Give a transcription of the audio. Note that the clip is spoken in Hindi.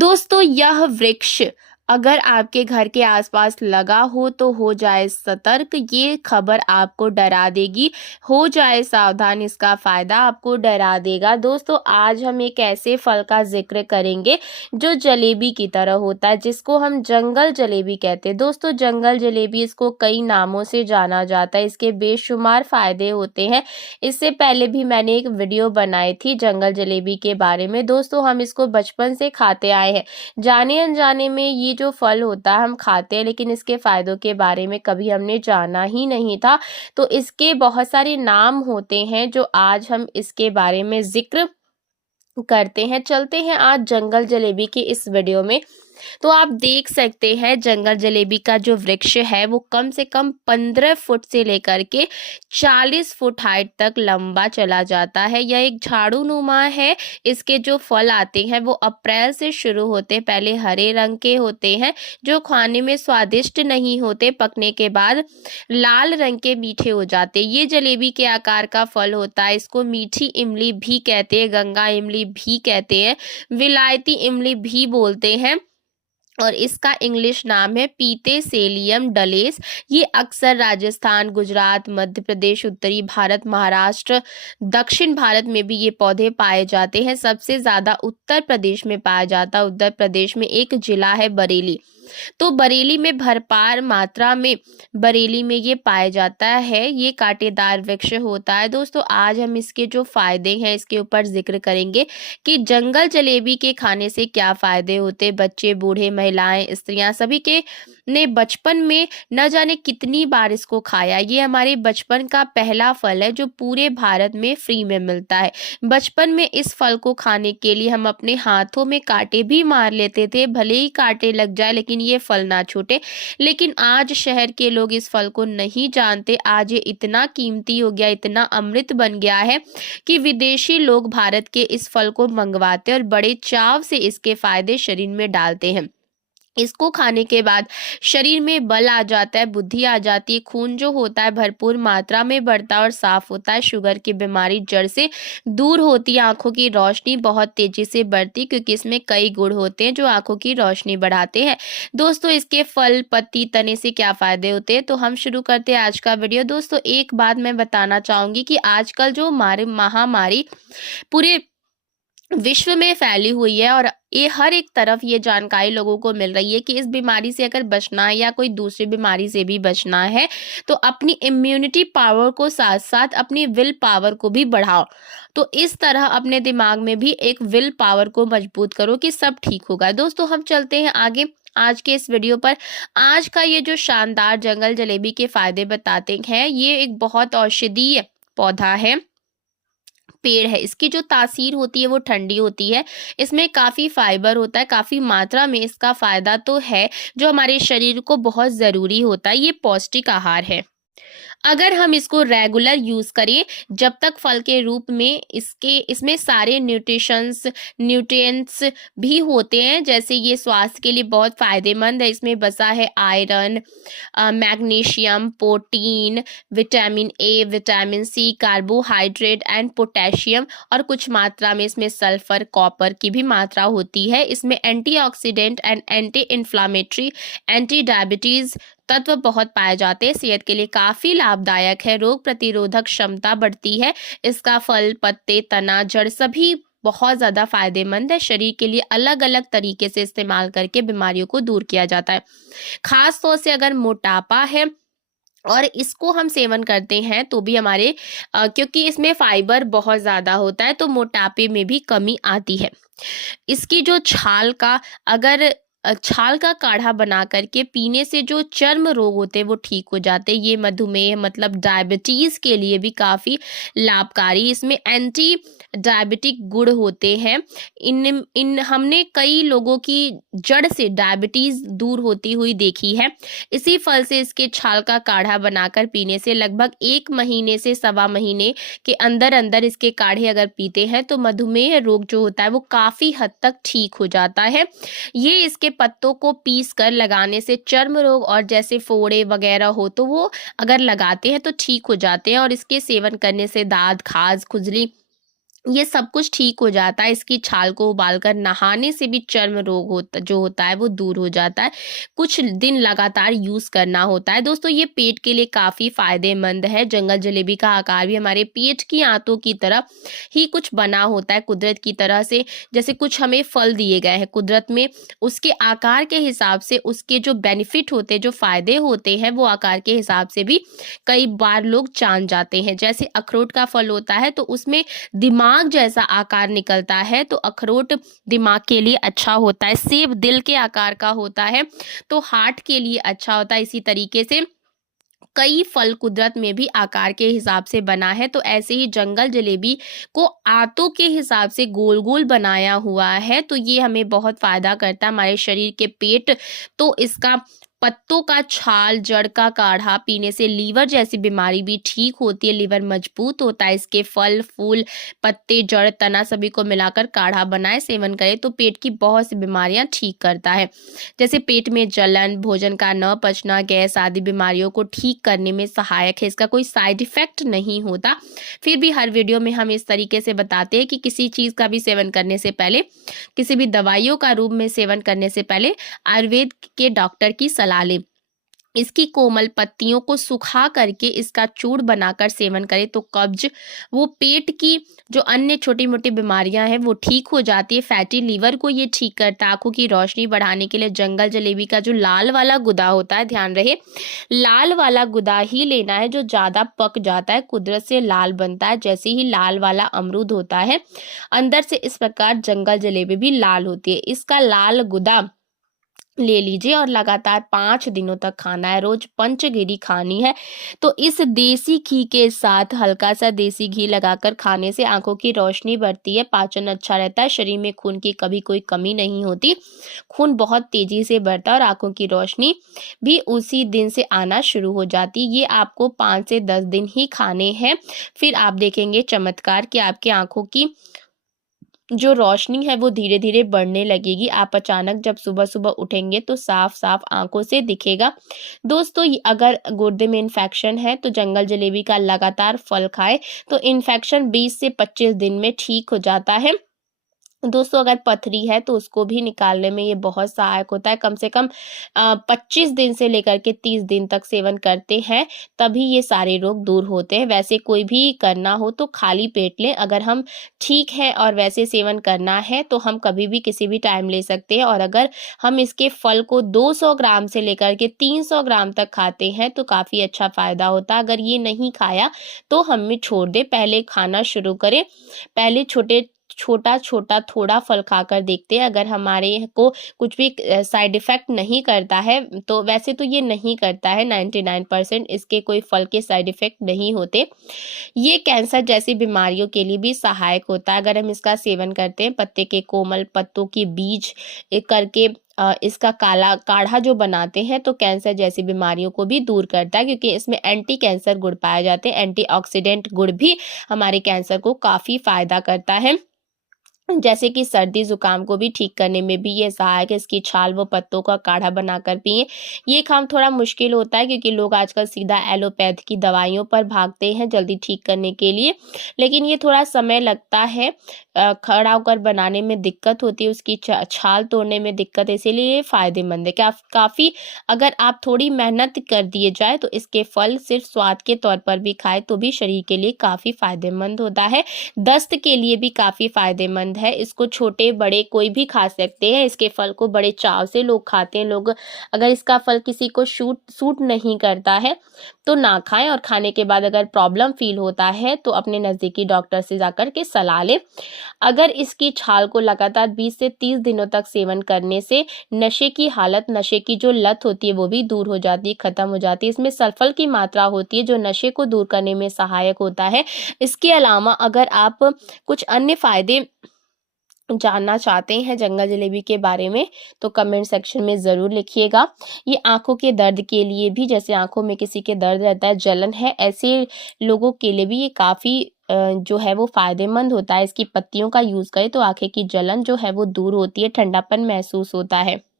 दोस्तों यह वृक्ष अगर आपके घर के आसपास लगा हो तो हो जाए सतर्क। ये खबर आपको डरा देगी। हो जाए सावधान, इसका फायदा आपको डरा देगा। दोस्तों आज हम एक ऐसे फल का जिक्र करेंगे जो जलेबी की तरह होता है, जिसको हम जंगल जलेबी कहते हैं। दोस्तों जंगल जलेबी, इसको कई नामों से जाना जाता है। इसके बेशुमार फायदे होते हैं। इससे पहले भी मैंने एक वीडियो बनाई थी जंगल जलेबी के बारे में। दोस्तों हम इसको बचपन से खाते आए हैं। जाने अनजाने में ये जो फल होता है हम खाते हैं, लेकिन इसके फायदों के बारे में कभी हमने जाना ही नहीं था। तो इसके बहुत सारे नाम होते हैं जो आज हम इसके बारे में जिक्र करते हैं। चलते हैं आज जंगल जलेबी की इस वीडियो में। तो आप देख सकते हैं जंगल जलेबी का जो वृक्ष है वो कम से कम 15 फुट से लेकर के 40 फुट हाइट तक लंबा चला जाता है। यह एक झाड़ू नुमा है। इसके जो फल आते हैं वो अप्रैल से शुरू होते हैं। पहले हरे रंग के होते हैं जो खाने में स्वादिष्ट नहीं होते, पकने के बाद लाल रंग के मीठे हो जाते। ये जलेबी के आकार का फल होता है। इसको मीठी इमली भी कहते हैं, गंगा इमली भी कहते हैं, विलायती इमली भी बोलते हैं और इसका इंग्लिश नाम है पीतेसेलियम डलेस। ये अक्सर राजस्थान, गुजरात, मध्य प्रदेश, उत्तरी भारत, महाराष्ट्र, दक्षिण भारत में भी ये पौधे पाए जाते हैं। सबसे ज्यादा उत्तर प्रदेश में पाया जाता है। उत्तर प्रदेश में एक जिला है बरेली, तो बरेली में भरपूर मात्रा में बरेली में ये पाया जाता है। ये कांटेदार वृक्ष होता है। दोस्तों आज हम इसके जो फायदे हैं इसके ऊपर जिक्र करेंगे कि जंगल जलेबी के खाने से क्या फायदे होते। बच्चे, बूढ़े, महिलाएं, स्त्रियां सभी के ने बचपन में न जाने कितनी बार इसको खाया। ये हमारे बचपन का पहला फल है जो पूरे भारत में फ्री में मिलता है। बचपन में इस फल को खाने के लिए हम अपने हाथों में कांटे भी मार लेते थे, भले ही कांटे लग जाए लेकिन ये फल ना छूटे। लेकिन आज शहर के लोग इस फल को नहीं जानते। आज ये इतना कीमती हो गया, इतना अमृत बन गया है कि विदेशी लोग भारत के इस फल को मंगवाते हैं और बड़े चाव से इसके फायदे शरीर में डालते हैं। इसको खाने के बाद शरीर में बल आ जाता है, बुद्धि आ जाती है, खून जो होता है भरपूर मात्रा में बढ़ता है और साफ होता है। शुगर की बीमारी जड़ से दूर होती है। आंखों की रोशनी बहुत तेजी से बढ़ती क्योंकि इसमें कई गुण होते हैं जो आंखों की रोशनी बढ़ाते हैं। दोस्तों इसके फल, पत्ती, तने से क्या फायदे होते हैं तो हम शुरू करते हैं आज का वीडियो। दोस्तों एक बात मैं बताना चाहूंगी कि आजकल जो महामारी पूरे विश्व में फैली हुई है और ये हर एक तरफ ये जानकारी लोगों को मिल रही है कि इस बीमारी से अगर बचना है या कोई दूसरी बीमारी से भी बचना है तो अपनी इम्यूनिटी पावर को साथ साथ अपनी विल पावर को भी बढ़ाओ। तो इस तरह अपने दिमाग में भी एक विल पावर को मजबूत करो कि सब ठीक होगा। दोस्तों हम चलते हैं आगे आज के इस वीडियो पर। आज का ये जो शानदार जंगल जलेबी के फायदे बताते हैं, ये एक बहुत औषधीय पौधा है, पेड़ है। इसकी जो तासीर होती है वो ठंडी होती है। इसमें काफ़ी फाइबर होता है, काफ़ी मात्रा में इसका फायदा तो है जो हमारे शरीर को बहुत ज़रूरी होता है। ये पौष्टिक आहार है। अगर हम इसको रेगुलर यूज करें जब तक फल के रूप में इसमें सारे न्यूट्रिएंट्स भी होते हैं, जैसे ये स्वास्थ्य के लिए बहुत फायदेमंद है। इसमें बसा है iron, magnesium, protein, vitamin A, vitamin C, carbohydrate and potassium और कुछ मात्रा में इसमें सल्फर, कॉपर की भी मात्रा होती है। इसमें antioxidant and anti inflammatory, anti diabetes तत्व बहुत पाए जाते हैं। सेहत के लिए काफी लाभदायक है। रोग प्रतिरोधक क्षमता बढ़ती है। इसका फल, पत्ते, तना, जड़ सभी बहुत ज्यादा फायदेमंद है। शरीर के लिए अलग अलग तरीके से इस्तेमाल करके बीमारियों को दूर किया जाता है। खास तौर से अगर मोटापा है और इसको हम सेवन करते हैं तो भी हमारे क्योंकि इसमें फाइबर बहुत ज्यादा होता है तो मोटापे में भी कमी आती है। इसकी जो छाल का काढ़ा बना करके पीने से जो चर्म रोग होते हैं वो ठीक हो जाते हैं। ये मधुमेह मतलब डायबिटीज के लिए भी काफी लाभकारी। इसमें एंटी डायबिटिक गुण होते हैं। इन हमने कई लोगों की जड़ से डायबिटीज दूर होती हुई देखी है। इसी फल से इसके छाल का काढ़ा बनाकर पीने से लगभग 1 महीने से 1.25 महीने के अंदर अंदर इसके काढ़े अगर पीते हैं तो मधुमेह रोग जो होता है वो काफी हद तक ठीक हो जाता है। ये इसके पत्तों को पीस कर लगाने से चर्म रोग और जैसे फोड़े वगैरह हो तो वो अगर लगाते हैं तो ठीक हो जाते हैं। और इसके सेवन करने से दाद, खाज, खुजली ये सब कुछ ठीक हो जाता है। इसकी छाल को उबालकर नहाने से भी चर्म रोग जो होता है वो दूर हो जाता है। कुछ दिन लगातार यूज़ करना होता है। दोस्तों ये पेट के लिए काफ़ी फ़ायदेमंद है। जंगल जलेबी का आकार भी हमारे पेट की आंतों की तरह ही कुछ बना होता है कुदरत की तरह से। जैसे कुछ हमें फल दिए गए हैं कुदरत में, उसके आकार के हिसाब से उसके जो बेनिफिट होते हैं, जो फ़ायदे होते हैं, वो आकार के हिसाब से भी कई बार लोग जान जाते हैं। जैसे अखरोट का फल होता है तो उसमें दिमाग जैसा आकार निकलता है, तो अखरोट दिमाग के लिए अच्छा होता है। सेब दिल के आकार का होता है तो हार्ट के लिए अच्छा होता है। इसी तरीके से कई फल कुदरत में भी आकार के हिसाब से बना है, तो ऐसे ही जंगल जलेबी को आंतों के हिसाब से गोल गोल बनाया हुआ है, तो ये हमें बहुत फायदा करता है हमारे शरीर के पेट। तो इसका पत्तों का छाल, जड़ का काढ़ा पीने से लीवर जैसी बीमारी भी ठीक होती है, लीवर मजबूत होता है। इसके फल, फूल, पत्ते, जड़, तना सभी को मिलाकर काढ़ा बनाए सेवन करें तो पेट की बहुत सी बीमारियां ठीक करता है। जैसे पेट में जलन, भोजन का न पचना, गैस आदि बीमारियों को ठीक करने में सहायक है। इसका कोई साइड इफेक्ट नहीं होता। फिर भी हर वीडियो में हम इस तरीके से बताते हैं कि किसी चीज़ का भी सेवन करने से पहले, किसी भी दवाइयों का रूप में सेवन करने से पहले आयुर्वेद के डॉक्टर की सलाह लें। इसकी कोमल पत्तियों को सुखा करके इसका चूर्ण बनाकर सेवन करें तो कब्ज, वो पेट की जो अन्य छोटी-मोटी बीमारियां हैं वो ठीक हो जाती है। फैटी लीवर को ये ठीक करता है। आँखों की रोशनी बढ़ाने के लिए जंगल जलेबी का जो लाल वाला गुदा होता है, ध्यान रहे लाल वाला गुदा ही लेना है जो ज़्यादा पक जाता है, कुदरत से लाल बनता है। जैसे ही लाल वाला अमरूद होता है, अंदर से इस प्रकार जंगल जलेबी भी लाल होती है। इसका लाल गुदा ले लीजिए और लगातार 5 दिनों तक खाना है। रोज पंचगिरी खानी है। तो इस देसी घी के साथ हल्का सा देसी घी लगाकर खाने से आंखों की रोशनी बढ़ती है, पाचन अच्छा रहता है, शरीर में खून की कभी कोई कमी नहीं होती, खून बहुत तेजी से बढ़ता है और आंखों की रोशनी भी उसी दिन से आना शुरू हो जाती है। ये आपको 5 से 10 दिन ही खाने हैं। फिर आप देखेंगे चमत्कार कि आपकी आंखों की जो रोशनी है वो धीरे-धीरे बढ़ने लगेगी। आप अचानक जब सुबह-सुबह उठेंगे तो साफ-साफ आँखों से दिखेगा। दोस्तों ये अगर गुर्दे में इन्फेक्शन है तो जंगल जलेबी का लगातार फल खाएँ तो इन्फेक्शन 20 से 25 दिन में ठीक हो जाता है। दोस्तों अगर पथरी है तो उसको भी निकालने में ये बहुत सहायक होता है। कम से कम 25 दिन से लेकर के 30 दिन तक सेवन करते हैं तभी ये सारे रोग दूर होते हैं। वैसे कोई भी करना हो तो खाली पेट लें। अगर हम ठीक हैं और वैसे सेवन करना है तो हम कभी भी किसी भी टाइम ले सकते हैं और अगर हम इसके फल को 200 ग्राम से लेकर के 300 ग्राम तक खाते हैं तो काफ़ी अच्छा फ़ायदा होता है। अगर ये नहीं खाया तो हम में छोड़ दें, पहले खाना शुरू करें। पहले छोटा-छोटा थोड़ा फल खाकर देखते हैं, अगर हमारे को कुछ भी साइड इफ़ेक्ट नहीं करता है, तो वैसे तो ये नहीं करता है 99% इसके कोई फल के साइड इफ़ेक्ट नहीं होते। ये कैंसर जैसी बीमारियों के लिए भी सहायक होता है, अगर हम इसका सेवन करते हैं। पत्ते के कोमल पत्तों के बीज करके इसका काला काढ़ा जो बनाते हैं तो कैंसर जैसी बीमारियों को भी दूर करता है क्योंकि इसमें एंटी कैंसर गुण पाए जाते हैं। एंटीऑक्सीडेंट गुण भी हमारे कैंसर को काफ़ी फ़ायदा करता है। जैसे कि सर्दी जुकाम को भी ठीक करने में भी ये सहायक है। इसकी छाल व पत्तों का काढ़ा बनाकर पिएं। ये काम थोड़ा मुश्किल होता है क्योंकि लोग आजकल सीधा एलोपैथ की दवाइयों पर भागते हैं जल्दी ठीक करने के लिए, लेकिन ये थोड़ा समय लगता है। खड़ा होकर बनाने में दिक्कत होती है, उसकी छाल तोड़ने में दिक्कत है, इसीलिए ये फायदेमंद है। काफ़ी अगर आप थोड़ी मेहनत कर दिए जाए तो इसके फल सिर्फ स्वाद के तौर पर भी खाएं तो भी शरीर के लिए काफ़ी फायदेमंद होता है। दस्त के लिए भी काफ़ी फायदेमंद है। इसको छोटे-बड़े कोई भी खा सकते हैं। इसके फल को बड़े चाव से लोग खाते हैं। लोग अगर इसका फल किसी को सूट नहीं करता है तो ना खाएँ और खाने के बाद अगर प्रॉब्लम फ़ील होता है तो अपने नज़दीकी डॉक्टर से जाकर के सलाह लें। अगर इसकी छाल को लगातार 20 से 30 दिनों तक सेवन करने से नशे की जो लत होती है वो भी दूर हो जाती है, ख़त्म हो जाती है। इसमें सल्फर की मात्रा होती है जो नशे को दूर करने में सहायक होता है। इसके अलावा अगर आप कुछ अन्य फ़ायदे जानना चाहते हैं जंगल जलेबी के बारे में तो कमेंट सेक्शन में ज़रूर लिखिएगा। ये आँखों के दर्द के लिए भी, जैसे आँखों में किसी के दर्द रहता है, जलन है, ऐसे लोगों के लिए भी ये काफ़ी जो है वो फ़ायदेमंद होता है। इसकी पत्तियों का यूज़ करें तो आँखें की जलन जो है वो दूर होती है, ठंडापन महसूस होता है।